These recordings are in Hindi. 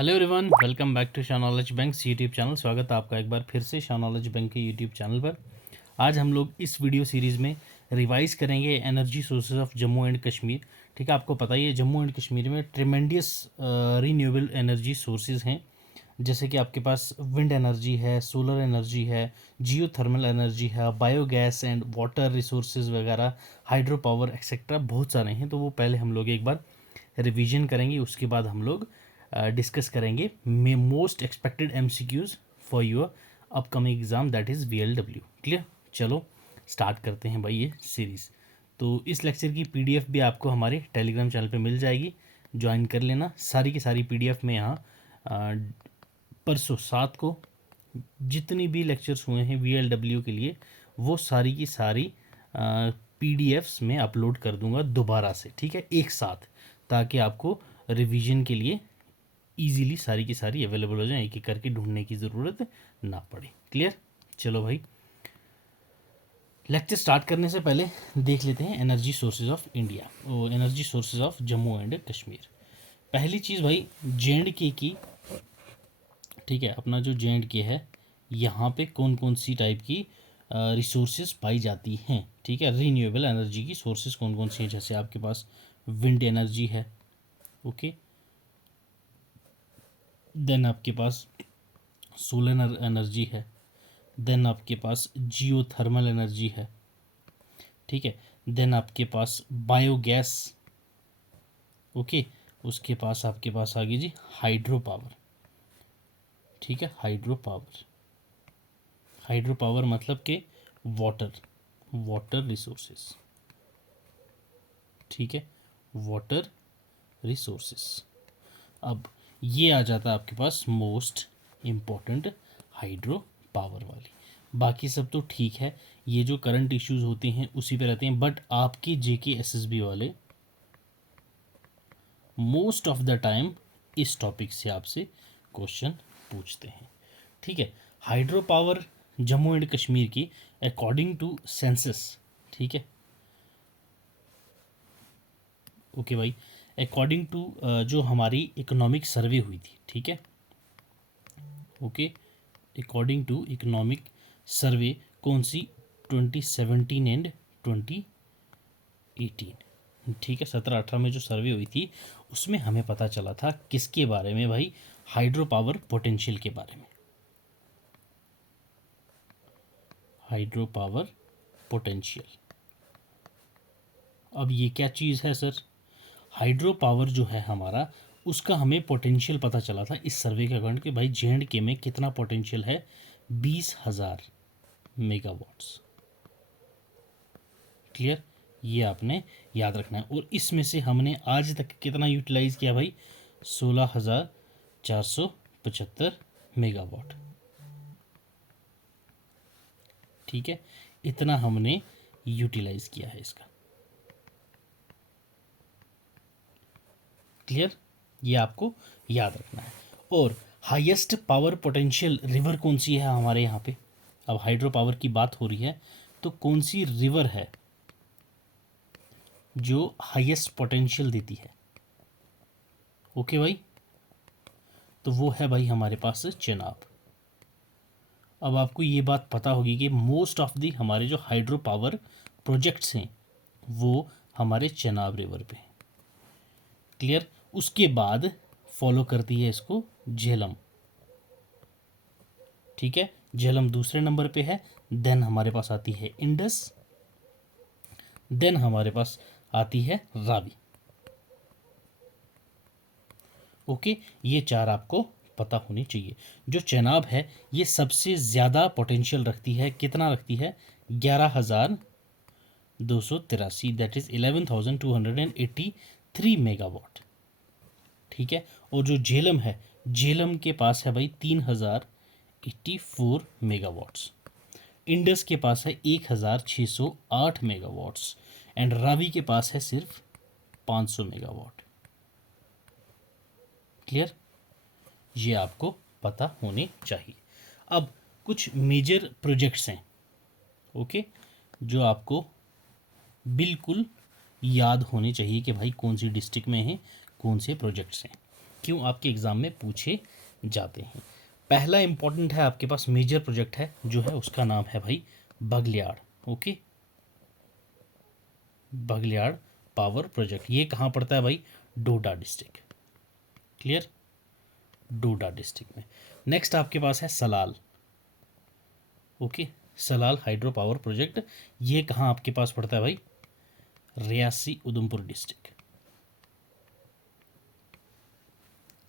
Hello everyone, welcome back to Shah knowledge bank YouTube channel. स्वागत है आपका एक बार फिर से शाह नॉलेज बैंक के यूट्यूब चैनल पर। आज हम लोग इस वीडियो सीरीज़ में रिवाइज करेंगे energy sources of Jammu and Kashmir. ठीक है, आपको पता ही है जम्मू एंड कश्मीर में ट्रिमेंडियस रीन्यूएबल एनर्जी सोर्सेज हैं। जैसे कि आपके पास विंड एनर्जी है, सोलर एनर्जी है, जियो थर्मल एनर्जी है, बायोगैस एंड वाटर रिसोर्सेज वगैरह, हाइड्रो पावर एक्सेट्रा, बहुत सारे हैं। तो वो पहले हम लोग एक बार रिवीजन करेंगे, उसके बाद हम लोग डिस्कस करेंगे most expected MCQs for your upcoming exam, that is VLW. Clear? चलो स्टार्ट करते हैं भाई ये सीरीज़। तो इस लेक्चर की पीडीएफ भी आपको हमारे टेलीग्राम चैनल पे मिल जाएगी, ज्वाइन कर लेना। सारी की सारी पीडीएफ में यहाँ परसों 7 को जितनी भी लेक्चर्स हुए हैं वीएलडब्ल्यू के लिए, वो सारी की सारी पीडीएफ्स में अपलोड कर दूंगा दोबारा से, ठीक है, एक साथ, ताकि आपको रिवीजन के लिए इजीली सारी की सारी अवेलेबल हो जाए, एक एक करके ढूंढने की ज़रूरत ना पड़े। क्लियर? चलो भाई, लेक्चर स्टार्ट करने से पहले देख लेते हैं एनर्जी सोर्सेज ऑफ इंडिया और energy sources of Jammu and Kashmir. पहली चीज़ भाई, जे.एंड.के की, ठीक है, अपना जो जे.एंड.के है, यहाँ पे कौन कौन सी टाइप की रिसोर्सेज पाई जाती हैं। ठीक है, रीन्यूएबल एनर्जी की सोर्सेज कौन कौन सी हैं। जैसे आपके पास विंड एनर्जी है, ओके, देन आपके पास सोलर एनर्जी है, देन आपके पास जियो थर्मल एनर्जी है, ठीक है, देन आपके पास बायोगैस, ओके, उसके पास आपके पास आ गई जी हाइड्रो पावर। ठीक है, हाइड्रो पावर, हाइड्रो पावर मतलब कि वाटर, वाटर रिसोर्सेस, ठीक है, वाटर रिसोर्सेस। अब ये आ जाता है आपके पास मोस्ट इम्पॉर्टेंट हाइड्रो पावर वाली। बाकी सब तो ठीक है, ये जो करंट इश्यूज होते हैं उसी पे रहते हैं, बट आपके जेके एसएसबी वाले मोस्ट ऑफ द टाइम इस टॉपिक से आपसे क्वेश्चन पूछते हैं। ठीक है, hydro power Jammu and Kashmir की अकॉर्डिंग टू सेंसस, ठीक है, ओके भाई, अकॉर्डिंग टू जो हमारी इकोनॉमिक सर्वे हुई थी, ठीक है, okay, according to economic survey, कौन सी, 2017 एंड 2018, ठीक है, 17-18 में जो सर्वे हुई थी उसमें हमें पता चला था किसके बारे में भाई, हाइड्रो पावर पोटेंशियल के बारे में। हाइड्रो पावर पोटेंशियल, अब ये क्या चीज़ है सर? हाइड्रो पावर जो है हमारा, उसका हमें पोटेंशियल पता चला था इस सर्वे के अकॉर्डिंग कि भाई जे.एंड.के में कितना पोटेंशियल है, 20,000 मेगावाट्स। क्लियर? ये आपने याद रखना है। और इसमें से हमने आज तक कितना यूटिलाइज किया भाई, 16,475 मेगावाट। ठीक है, इतना हमने यूटिलाइज किया है इसका। क्लियर? ये आपको याद रखना है। और हाईएस्ट पावर पोटेंशियल रिवर कौन सी है हमारे यहाँ पे? अब हाइड्रो पावर की बात हो रही है, तो कौन सी रिवर है जो हाईएस्ट पोटेंशियल देती है? ओके भाई, तो वो है भाई हमारे पास चेनाब। अब आपको ये बात पता होगी कि मोस्ट ऑफ दी हमारे जो हाइड्रो पावर प्रोजेक्ट्स हैं वो हमारे चेनाब रिवर पे हैं। क्लियर? उसके बाद फॉलो करती है इसको झेलम। ठीक है, झेलम दूसरे नंबर पे है, देन हमारे पास आती है इंडस, देन हमारे पास आती है रावी। ओके, ये चार आपको पता होनी चाहिए। जो चेनाब है ये सबसे ज़्यादा पोटेंशियल रखती है, कितना रखती है, 11,283, दैट इज़ 11,283 मेगावाट। ठीक है, और जो झेलम है, झेलम के पास है भाई 3,084 मेगावाट्स, इंडस के पास है 1,608 मेगावाट्स, एंड रावी के पास है सिर्फ 500 मेगावाट। क्लियर? ये आपको पता होने चाहिए। अब कुछ मेजर प्रोजेक्ट्स हैं, ओके, जो आपको बिल्कुल याद होने चाहिए कि भाई कौन सी डिस्ट्रिक्ट में है, कौन से प्रोजेक्ट्स हैं। क्यों आपके एग्ज़ाम में पूछे जाते हैं। पहला इंपॉर्टेंट है आपके पास मेजर प्रोजेक्ट है जो है उसका नाम है भाई Baglihar. Okay, Baglihar power project. ये कहाँ पड़ता है भाई? Doda district. Clear, Doda district में। नेक्स्ट आपके पास है Salal. Okay, Salal hydro power project, ये कहाँ आपके पास पड़ता है भाई? रियासी उधमपुर डिस्ट्रिक्ट।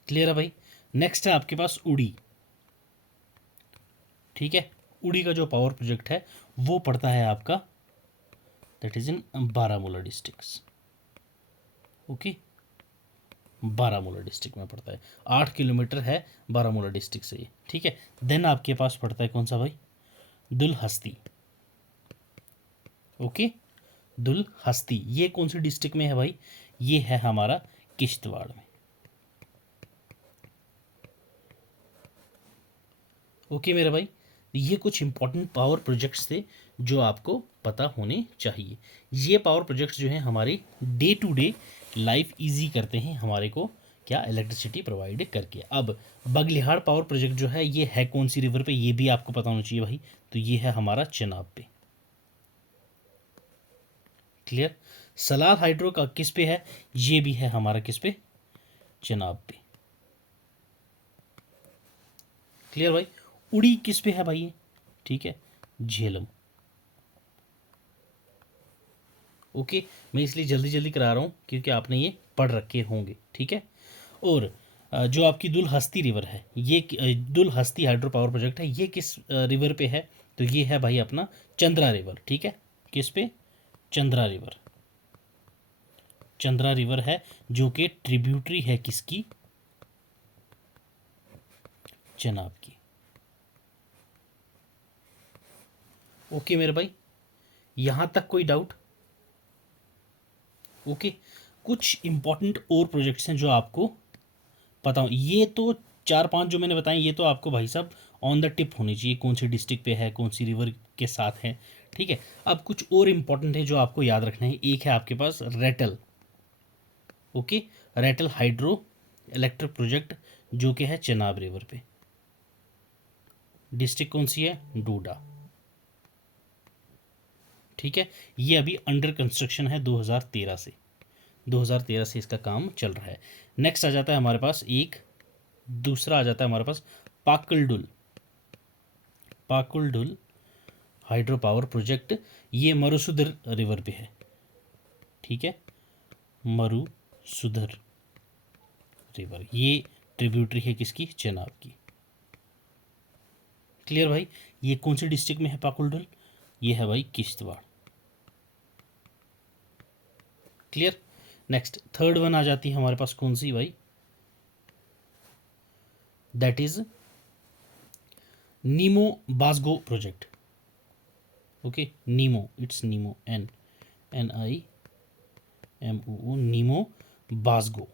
क्लियर है भाई। नेक्स्ट है आपके पास उड़ी। ठीक है, उड़ी का जो पावर प्रोजेक्ट है वो पड़ता है आपका, that is in Baramulla district. Okay, Baramulla district में पड़ता है, 8 किलोमीटर है बारामूला डिस्ट्रिक्ट से ये। ठीक है, देन आपके पास पड़ता है कौन सा भाई? दुलहस्ती। ओके, दुलहस्ती ये कौन सी डिस्ट्रिक्ट में है भाई? ये है हमारा किश्तवाड़ में। ओके मेरे भाई, ये कुछ इंपॉर्टेंट पावर प्रोजेक्ट्स थे जो आपको पता होने चाहिए। ये पावर प्रोजेक्ट्स जो हैं हमारी day to day life easy करते हैं हमारे को, क्या? इलेक्ट्रिसिटी प्रोवाइड करके। अब बगलिहाड़ पावर प्रोजेक्ट जो है ये है कौन सी रिवर पे, ये भी आपको पता होना चाहिए भाई। तो ये है हमारा चेनाब पे। क्लियर। सलाल हाइड्रो का किस पे है? ये भी है हमारा किस पे? चेनाब पे। क्लियर भाई। उड़ी किस पे है भाई ये? ठीक है, झेलम। ओके, मैं इसलिए जल्दी जल्दी करा रहा हूँ क्योंकि आपने ये पढ़ रखे होंगे। ठीक है, और जो आपकी दुलहस्ती रिवर है, ये दुलहस्ती हाइड्रो पावर प्रोजेक्ट है, ये किस रिवर पे है? तो ये है भाई अपना चंद्रा रिवर। ठीक है, किस पे? चंद्रा रिवर। चंद्रा रिवर है जो कि ट्रिब्यूटरी है किसकी? चनाब की। ओके मेरे भाई, यहाँ तक कोई डाउट? ओके, कुछ इंपॉर्टेंट और प्रोजेक्ट्स हैं जो आपको पता हो। ये तो 4-5 जो मैंने बताए ये तो आपको भाई साहब ऑन द टिप होनी चाहिए, कौन सी डिस्ट्रिक्ट पे है, कौन सी रिवर के साथ है। ठीक है, अब कुछ और इंपॉर्टेंट है जो आपको याद रखना है। एक है आपके पास Ratle. Okay, Ratle hydro electric project जो कि है चेनाब रिवर पे। डिस्ट्रिक्ट कौन सी है? डोडा। ठीक है, ये अभी अंडर कंस्ट्रक्शन है 2013 से। 2013 से इसका काम चल रहा है। नेक्स्ट आ जाता है हमारे पास एक दूसरा आ जाता है हमारे पास पाकुलडुल। पाकुलडुल हाइड्रो पावर प्रोजेक्ट, ये मरुसुधर रिवर पे है। ठीक है, मरुसुधर रिवर, ये ट्रिब्यूटरी है किसकी? चेनाब की। क्लियर भाई। ये कौन सी डिस्ट्रिक्ट में है पाकुलडुल? ये है भाई Kishtwar. Clear. Next third one आ जाती है हमारे पास कौन सी भाई? That is Nimoo Bazgo project. Okay, Nimoo, it's Nimoo, NIMOO, Nimoo Bazgo.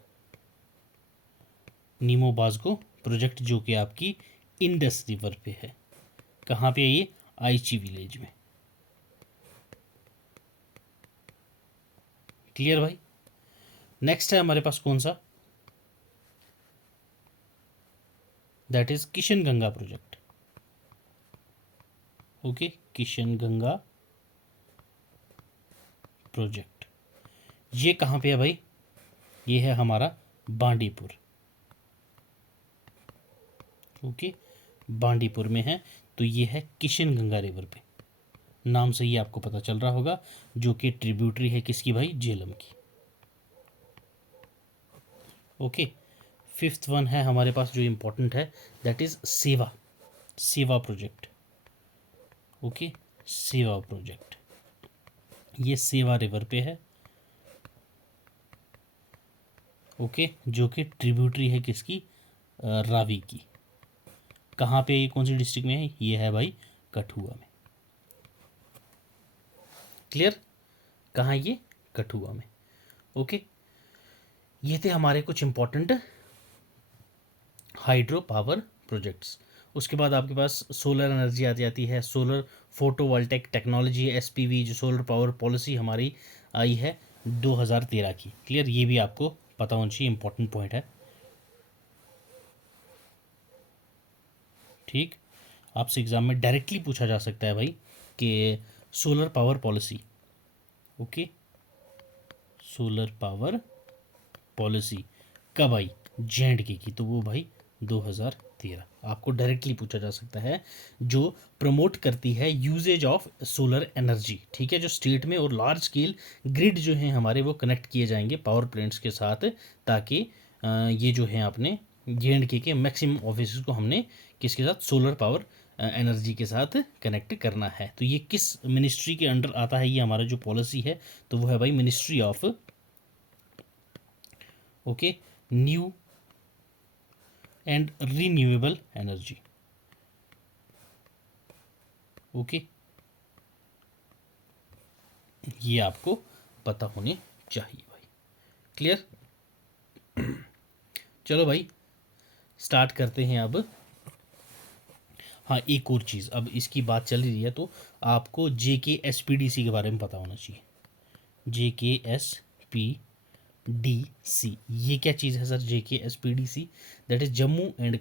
Nimoo Bazgo project जो कि आपकी इंडस रिवर पे है। कहाँ पे है ये? आइची विलेज में। क्लियर भाई। नेक्स्ट है हमारे पास कौन सा? That is Kishan Ganga project. Okay, Kishan Ganga project, ये कहाँ पे है भाई? ये है हमारा बांडीपुर। ओके, बांडीपुर में है। तो ये है किशन गंगा रिवर पे, नाम से ही आपको पता चल रहा होगा, जो कि ट्रिब्यूटरी है किसकी भाई? झेलम की। ओके, फिफ्थ वन है हमारे पास जो इम्पोर्टेंट है, दैट इज सेवा। सेवा प्रोजेक्ट। ओके, सेवा प्रोजेक्ट, ये सेवा रिवर पे है। ओके, जो कि ट्रिब्यूटरी है किसकी? रावी की। कहाँ पे? ये कौन सी डिस्ट्रिक्ट में है? ये है भाई कठुआ में। क्लियर। कहाँ ये? कठुआ में। ओके, ये थे हमारे कुछ इंपॉर्टेंट हाइड्रो पावर प्रोजेक्ट्स। उसके बाद आपके पास सोलर एनर्जी आ जाती है, सोलर फोटोवोल्टेक टेक्नोलॉजी, SPV, जो सोलर पावर पॉलिसी हमारी आई है 2013 की। क्लियर, ये भी आपको पता होना चाहिए, इंपॉर्टेंट पॉइंट है। ठीक, आपसे एग्ज़ाम में डायरेक्टली पूछा जा सकता है भाई कि solar power policy, okay, solar power policy कब आई जे.एंड.के की, तो वो भाई 2013, आपको डायरेक्टली पूछा जा सकता है, जो प्रमोट करती है यूजेज ऑफ सोलर एनर्जी, ठीक है, जो स्टेट में और लार्ज स्केल ग्रिड जो हैं हमारे वो कनेक्ट किए जाएंगे पावर प्लांट्स के साथ, ताकि ये जो है अपने जे.एंड.के के मैक्सिमम ऑफिस को हमने किसके साथ, सोलर पावर एनर्जी के साथ कनेक्ट करना है। तो ये किस मिनिस्ट्री के अंडर आता है, ये हमारा जो पॉलिसी है, तो वो है भाई ministry of, okay, new and renewable energy, okay, ये आपको पता होने चाहिए भाई। क्लियर? चलो भाई स्टार्ट करते हैं अब। हाँ, एक और चीज़, अब इसकी बात चल रही है तो आपको JKSPDC के बारे में पता होना चाहिए। JKSPDC ये क्या चीज़ है sir? JKSPDC that is Jammu and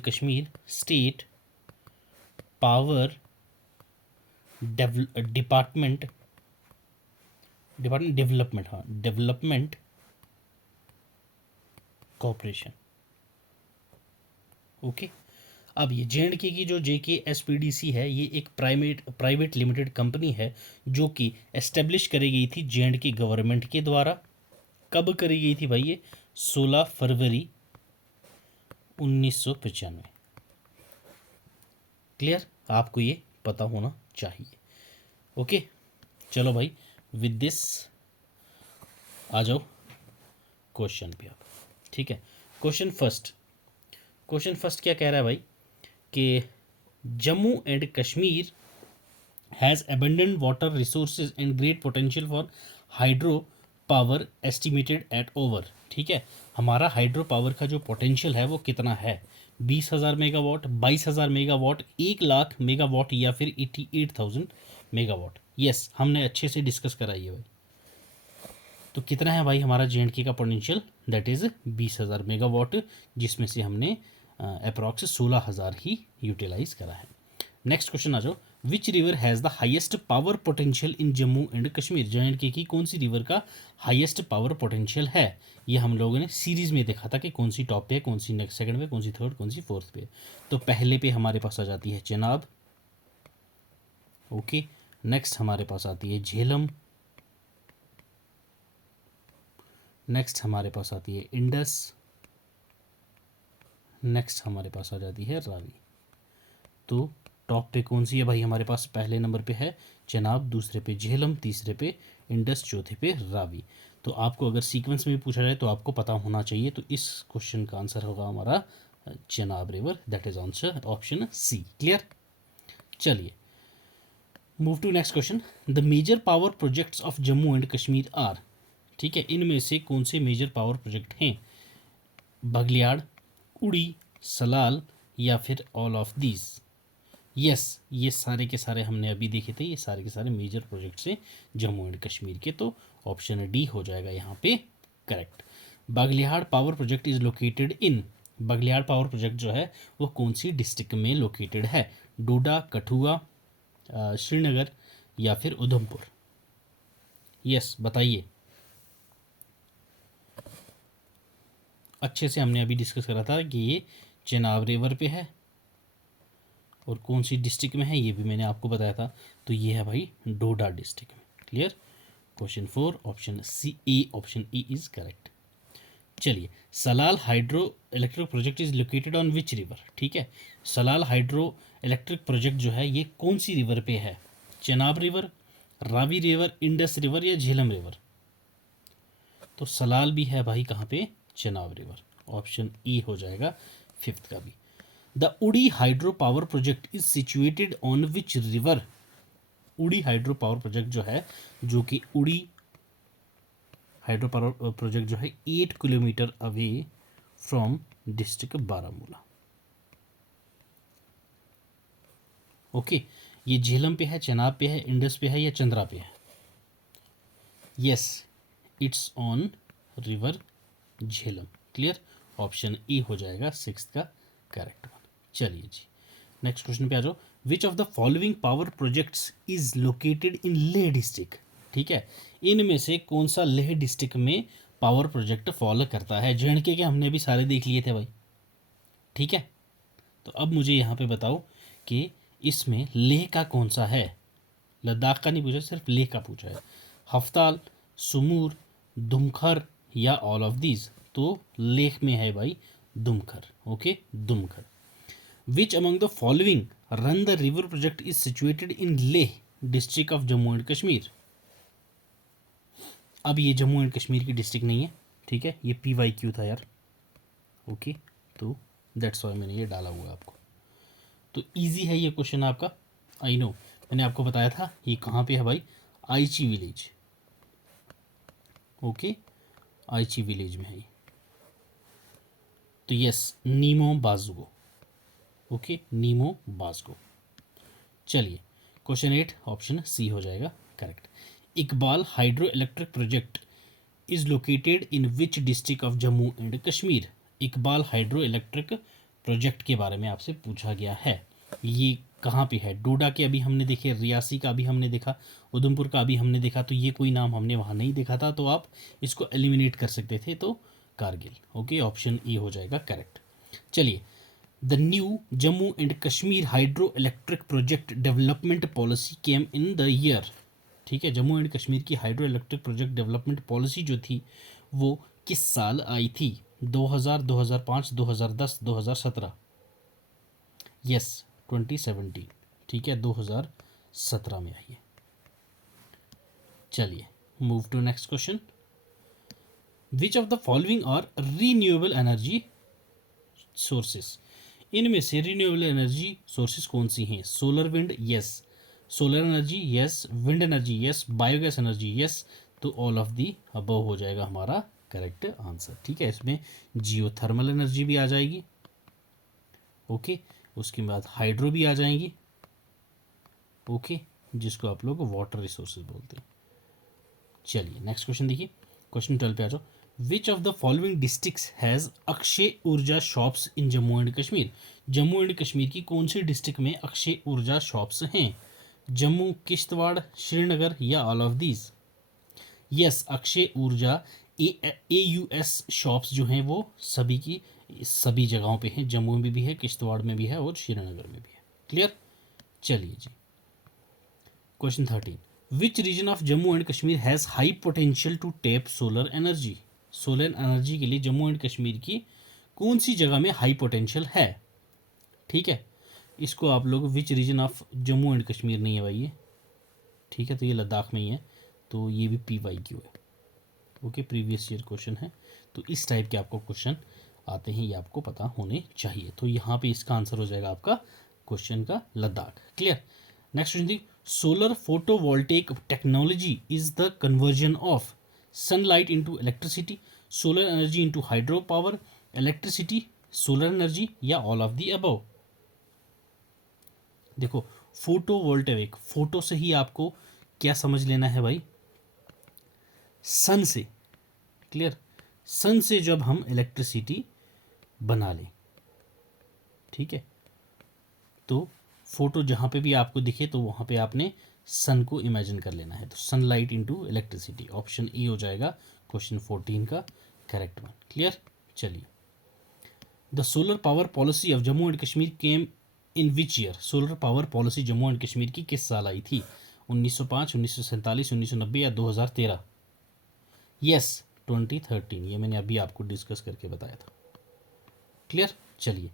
Kashmir state power department development, हाँ, डेवलपमेंट कॉरपोरेशन, ओके। अब ये जे.एंड.के की जो JKSPDC है, ये एक प्राइवेट लिमिटेड कंपनी है जो कि एस्टेब्लिश करी गई थी जे.एंड.के गवर्नमेंट के द्वारा। कब करी गई थी भाई? ये 16 फरवरी 1995। क्लियर? आपको ये पता होना चाहिए, ओके। चलो भाई विद दिस आ जाओ क्वेश्चन पे आप, ठीक है। क्वेश्चन फर्स्ट क्या कह रहा है भाई कि Jammu and Kashmir has abundant water resources and great potential for hydro power estimated at over, ठीक है, हमारा हाइड्रो पावर का जो पोटेंशियल है वो कितना है? 20,000 मेगावाट, 22,000 मेगावाट, 1,00,000 मेगावाट या फिर 88,000 मेगावाट। यस, हमने अच्छे से डिस्कस कराई है भाई। तो कितना है भाई हमारा जे.एंड.के का पोटेंशियल? दैट इज़ 20,000 मेगावाट, जिसमें से हमने अप्रॉक्स 16,000 ही यूटिलाइज करा है। नेक्स्ट क्वेश्चन आ जाओ। Which river has the highest power potential in Jammu and Kashmir? J&K की कौन सी रिवर का हाईएस्ट पावर पोटेंशियल है? ये हम लोगों ने सीरीज में देखा था कि कौन सी टॉप पे है, कौन सी नेक्स्ट सेकंड पे, कौन सी थर्ड, कौन सी फोर्थ पे। तो पहले पे हमारे पास आ जाती है चेनाब, ओके। नेक्स्ट हमारे पास आती है झेलम, नेक्स्ट हमारे पास आती है इंडस, नेक्स्ट हमारे पास आ जाती है रावी। तो टॉप पे कौन सी है भाई हमारे पास? पहले नंबर पे है चेनाब, दूसरे पे झेलम, तीसरे पे इंडस, चौथे पे रावी। तो आपको अगर सीक्वेंस में पूछा जाए तो आपको पता होना चाहिए। तो इस क्वेश्चन का आंसर होगा हमारा Chenab river, that is answer option C. Clear? चलिए move to next question. The major power projects of Jammu and Kashmir are, ठीक है, इनमें से कौन से मेजर पावर प्रोजेक्ट हैं? बगलियाड़, उड़ी, सलाल या फिर ऑल ऑफ दीज? यस, ये सारे के सारे हमने अभी देखे थे, ये सारे के सारे मेजर प्रोजेक्ट्स हैं जम्मू एंड कश्मीर के। तो ऑप्शन डी हो जाएगा यहाँ पे correct. Baglihar power project is located in, Baglihar power project जो है वो कौन सी डिस्ट्रिक्ट में लोकेटेड है? डोडा, कठुआ, श्रीनगर या फिर उधमपुर? यस बताइए। अच्छे से हमने अभी डिस्कस करा था कि ये चेनाब रिवर पे है और कौन सी डिस्ट्रिक्ट में है ये भी मैंने आपको बताया था। तो ये है भाई डोडा डिस्ट्रिक्ट में। Clear? Question 4 option C A, option E is correct. चलिए, Salal hydro electric project is located on which river, ठीक है, सलाल हाइड्रो इलेक्ट्रिक प्रोजेक्ट जो है ये कौन सी रिवर पे है? Chenab river, Ravi river, Indus river या झेलम रिवर? तो सलाल भी है भाई कहाँ पे? चेनाब रिवर, ऑप्शन ई हो जाएगा फिफ्थ का भी। द उड़ी hydro power project is situated on which river? उड़ी हाइड्रो पावर प्रोजेक्ट जो है, जो कि उड़ी हाइड्रो पावर प्रोजेक्ट जो है 8 kilometre away from district Baramulla, okay. ये झेलम पे है, चेनाब पे है, इंडस पे है या चंद्रा पे है? Yes, it's on river Jhelum. Clear? Option E हो जाएगा सिक्स का करेक्ट वन। चलिए जी, नेक्स्ट क्वेश्चन पे आ जाओ। Which of the following power projects is located in Leh district. ठीक है, इनमें से कौन सा लेह डिस्ट्रिक्ट में पावर प्रोजेक्ट फॉलो करता है। जे के हमने भी सारे देख लिए थे भाई। ठीक है, तो अब मुझे यहाँ पे बताओ कि इसमें लेह का कौन सा है। लद्दाख का नहीं पूछा, सिर्फ लेह का पूछा है। हफ्ताल, सुमूर, दुमखर या ऑल ऑफ दीज। तो लेह में है भाई Dumkhar. Okay, Dumkhar. Which among the following run the river project is situated in Leh district of Jammu and Kashmir. अब ये जम्मू एंड कश्मीर की डिस्ट्रिक्ट नहीं है, ठीक है, ये PYQ था यार। ओके, तो दैट्स वाई मैंने ये डाला हुआ है आपको। तो इजी है ये क्वेश्चन आपका, आई नो। मैंने आपको बताया था ये कहाँ पे है भाई, आईची विलेज। ओके, आईची विलेज में है ये। तो यस, नीमो बाजुगो। ओके, नीमो बाजुगो। चलिए, क्वेश्चन 8 ऑप्शन सी हो जाएगा correct. Iqbal hydro electric project is located in which district of Jammu and Kashmir. Iqbal hydro electric project के बारे में आपसे पूछा गया है। ये कहाँ पे है। डोडा के अभी हमने देखे, रियासी का अभी हमने देखा, उधमपुर का अभी हमने देखा, तो ये कोई नाम हमने वहाँ नहीं देखा था, तो आप इसको एलिमिनेट कर सकते थे। तो कारगिल। ओके, ऑप्शन ए हो जाएगा करेक्ट। चलिए, the new Jammu and Kashmir hydro electric project development policy came in the year. ठीक है, जम्मू एंड कश्मीर की hydro electric project development policy जो थी वो किस साल आई थी। 2000, 2005, 2010, 2017। यस, 2017। ठीक है, 2017 में आई है। चलिए, move to next question. Which of the following are renewable energy sources. इनमें से रीन्यूएबल एनर्जी सोर्सेस कौन सी हैं। Solar wind, yes. Solar energy, yes. Wind energy, yes. Biogas energy, yes. तो ऑल ऑफ दी अबव हो जाएगा हमारा करेक्ट आंसर। ठीक है, इसमें जियोथर्मल एनर्जी भी आ जाएगी। ओके, उसके बाद हाइड्रो भी आ जाएंगी। ओके, जिसको आप लोग वाटर रिसोर्सेज बोलते हैं। चलिए, नेक्स्ट क्वेश्चन देखिए, क्वेश्चन 12 पे आ जाओ। Which of the following districts has Akshay Urja shops in Jammu and Kashmir. Jammu and Kashmir की कौन सी डिस्ट्रिक्ट में अक्षय ऊर्जा शॉप्स हैं। जम्मू, किश्तवाड़, श्रीनगर या all of these. Yes, Akshay ऊर्जा AUS शॉप्स जो हैं वो सभी की सभी जगहों पे हैं। जम्मू में भी है, किश्तवाड़ में भी है और श्रीनगर में भी है। क्लियर। चलिए जी, question 13। Which region of Jammu and Kashmir has high potential to tap solar energy. Solar energy के लिए जम्मू एंड कश्मीर की कौन सी जगह में हाई पोटेंशियल है। ठीक है, इसको आप लोग विच region of Jammu and Kashmir नहीं है भाई ये। ठीक है, तो ये लद्दाख में ही है, तो ये भी PYQ है। ओके, प्रीवियस ईयर क्वेश्चन है, तो इस टाइप के आपको क्वेश्चन आते हैं, ये आपको पता होने चाहिए। तो यहाँ पे इसका आंसर हो जाएगा आपका क्वेश्चन का Ladakh. Clear. Next question the, solar photovoltaic technology is the conversion of sunlight into electricity, solar energy into hydro power, electricity, solar energy या ऑल ऑफ द अबव। देखो, फोटोवोल्टेइक, फोटो से ही आपको क्या समझ लेना है भाई, सन से। क्लियर, सन से जब हम इलेक्ट्रिसिटी बना लें, ठीक है, तो फोटो जहाँ पे भी आपको दिखे तो वहाँ पे आपने सन को इमेजिन कर लेना है। तो sunlight into electricity, option A हो जाएगा क्वेश्चन 14 का करेक्ट वन। क्लियर। चलिए, the solar power policy of Jammu and Kashmir came in which year. Solar power policy Jammu and Kashmir की किस साल आई थी। 1905, 1947, 1990 या 2013। यस, 2013। ये मैंने अभी आपको डिस्कस करके बताया था। क्लियर। चलिए,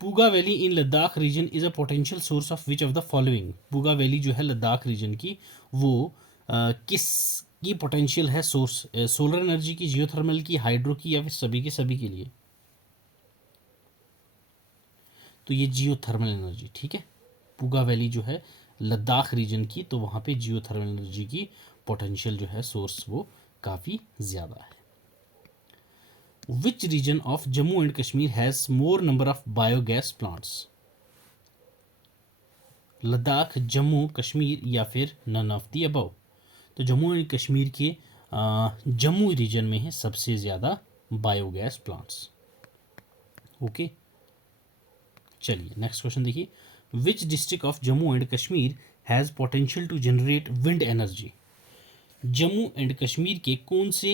Puga valley in Ladakh region is a potential source of which of the following. Puga valley जो है लद्दाख रीजन की, वो किस की पोटेंशियल है सोर्स, सोलर एनर्जी की, जियोथर्मल की, हाइड्रो की या फिर सभी के सभी के लिए। तो ये जियोथर्मल एनर्जी। ठीक है, पूगा वैली जो है लद्दाख रीजन की, तो वहाँ पे जियोथर्मल एनर्जी की पोटेंशियल जो है सोर्स वो काफ़ी ज़्यादा है। विच region of Jammu and Kashmir has more number of biogas plants. Ladakh, Jammu Kashmir या फिर नन ऑफ दी अबव। तो जम्मू एंड कश्मीर के जम्मू रीजन में है सबसे ज़्यादा बायोगैस प्लांट्स। ओके, चलिए नेक्स्ट क्वेश्चन देखिए, which district of Jammu and Kashmir has potential to generate wind energy. Jammu and Kashmir के कौन से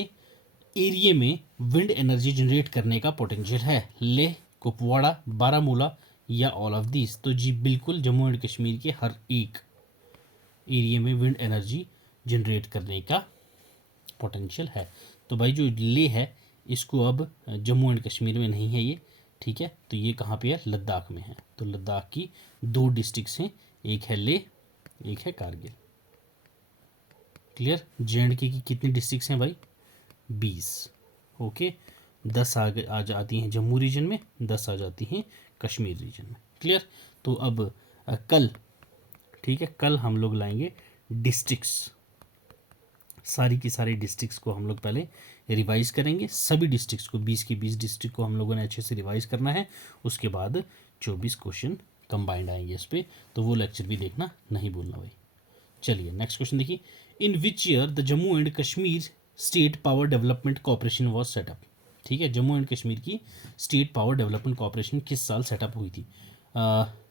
एरिया में विंड एनर्जी जनरेट करने का पोटेंशियल है? लेह, कुपवाड़ा, बारामूला या ऑल ऑफ दिस। तो जी बिल्कुल जम्मू एंड कश्मीर के हर एक एरिया में विंड एनर्जी जनरेट करने का पोटेंशियल है। तो भाई जो लेह है इसको अब जम्मू एंड कश्मीर में नहीं है ये, ठीक है, तो ये कहाँ पे है? लद्दाख में है। तो लद्दाख की 2 डिस्ट्रिक्ट्स हैं, एक है लेह, एक है कारगिल। क्लियर। जे.एंड.के की कितनी डिस्ट्रिक्ट्स हैं भाई? 20। ओके, 10 आ जाती हैं जम्मू रीजन में, 10 आ जाती हैं कश्मीर रीजन में। क्लियर। तो अब कल, ठीक है, कल हम लोग लाएंगे डिस्ट्रिक्ट्स, सारी की सारी डिस्ट्रिक्ट्स को हम लोग पहले रिवाइज करेंगे। सभी डिस्ट्रिक्ट्स को, 20 की 20 डिस्ट्रिक्ट को हम लोगों ने अच्छे से रिवाइज करना है। उसके बाद 24 क्वेश्चन कंबाइंड आएंगे इस पर, तो वो लेक्चर भी देखना नहीं भूलना भाई। चलिए नेक्स्ट क्वेश्चन देखिए, in which year the Jammu and Kashmir state power development corporation was set up. ठीक है, जम्मू एंड कश्मीर की स्टेट पावर डेवलपमेंट कॉर्पोरेशन किस साल सेटअप हुई थी?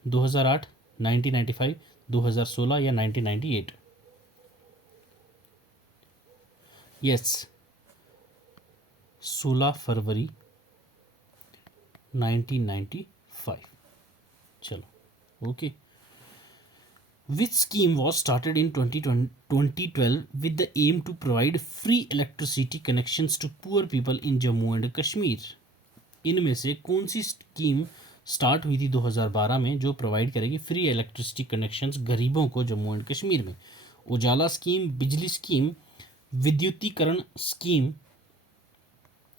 2008, 1995, 2016 या 1998? यस, 16 फरवरी 1995। चलो okay. Which scheme was started in 2012 with the aim to provide free electricity connections to poor people in Jammu and Kashmir. इनमें से कौन सी स्कीम स्टार्ट हुई थी 2012 में जो प्रोवाइड करेगी फ्री इलेक्ट्रिसिटी कनेक्शंस गरीबों को जम्मू एंड कश्मीर में? उजाला स्कीम, बिजली स्कीम, विद्युतीकरण स्कीम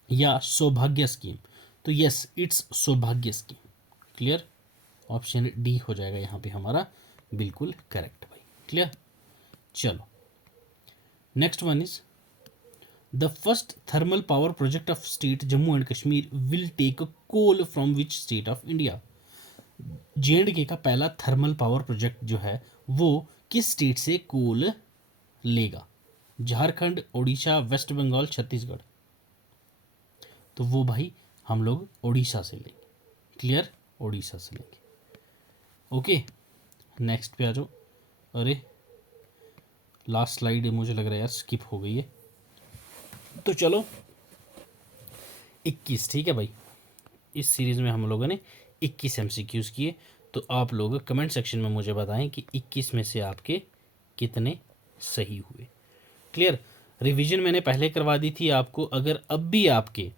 या सौभाग्य स्कीम? तो यस, इट्स सौभाग्य स्कीम। क्लियर, ऑप्शन डी हो जाएगा यहाँ पे हमारा बिल्कुल करेक्ट भाई। क्लियर। चलो next one is the first thermal power project of state Jammu and Kashmir will take coal from which state of India. J and K का पहला थर्मल पावर प्रोजेक्ट जो है वो किस स्टेट से कोल लेगा? झारखंड, उड़ीसा, वेस्ट बंगाल, छत्तीसगढ़? तो वो भाई हम लोग उड़ीसा से लेंगे। क्लियर, उड़ीसा से लेंगे। ओके नेक्स्ट पे आ जाओ। अरे लास्ट स्लाइड मुझे लग रहा है यार स्किप हो गई है, तो चलो 21। ठीक है भाई, इस सीरीज़ में हम लोगों ने 21 MCQs किए। तो आप लोग कमेंट सेक्शन में मुझे बताएं कि 21 में से आपके कितने सही हुए। क्लियर। रिवीजन मैंने पहले करवा दी थी आपको, अगर अब भी आपके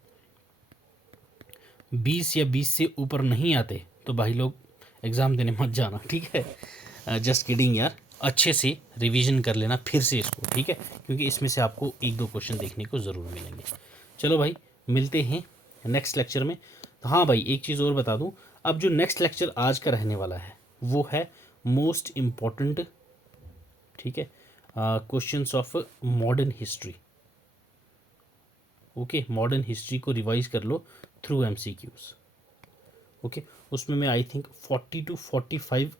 20 या 20 से ऊपर नहीं आते तो भाई लोग एग्ज़ाम देने मत जाना, ठीक है। जस्ट किडिंग यार, अच्छे से रिवीजन कर लेना फिर से इसको, ठीक है, क्योंकि इसमें से आपको 1-2 क्वेश्चन देखने को ज़रूर मिलेंगे। चलो भाई मिलते हैं नेक्स्ट लेक्चर में। तो हाँ भाई एक चीज़ और बता दूं, अब जो नेक्स्ट लेक्चर आज का रहने वाला है वो है मोस्ट इम्पॉर्टेंट, ठीक है, questions of modern history. Okay, modern history को रिवाइज कर लो थ्रू MCQs। ओके, उसमें मैं आई थिंक 40 to 45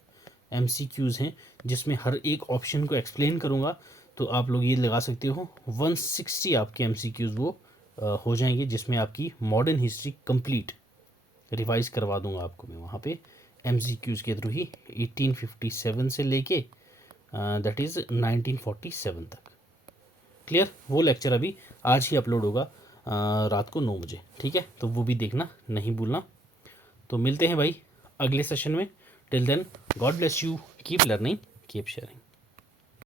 MCQs हैं जिसमें हर एक ऑप्शन को एक्सप्लेन करूँगा। तो आप लोग ये लगा सकते हो 160 आपके MCQs वो हो जाएंगे, जिसमें आपकी मॉडर्न हिस्ट्री कंप्लीट रिवाइज करवा दूंगा आपको मैं वहाँ पे MCQs के थ्रू ही 1857 से लेके दैट इज़ 1947 तक। क्लियर। वो लेक्चर अभी आज ही अपलोड होगा रात को 9 बजे, ठीक है, तो वो भी देखना नहीं भूलना। तो मिलते हैं भाई अगले सेशन में। Till then God bless you, keep learning, keep sharing.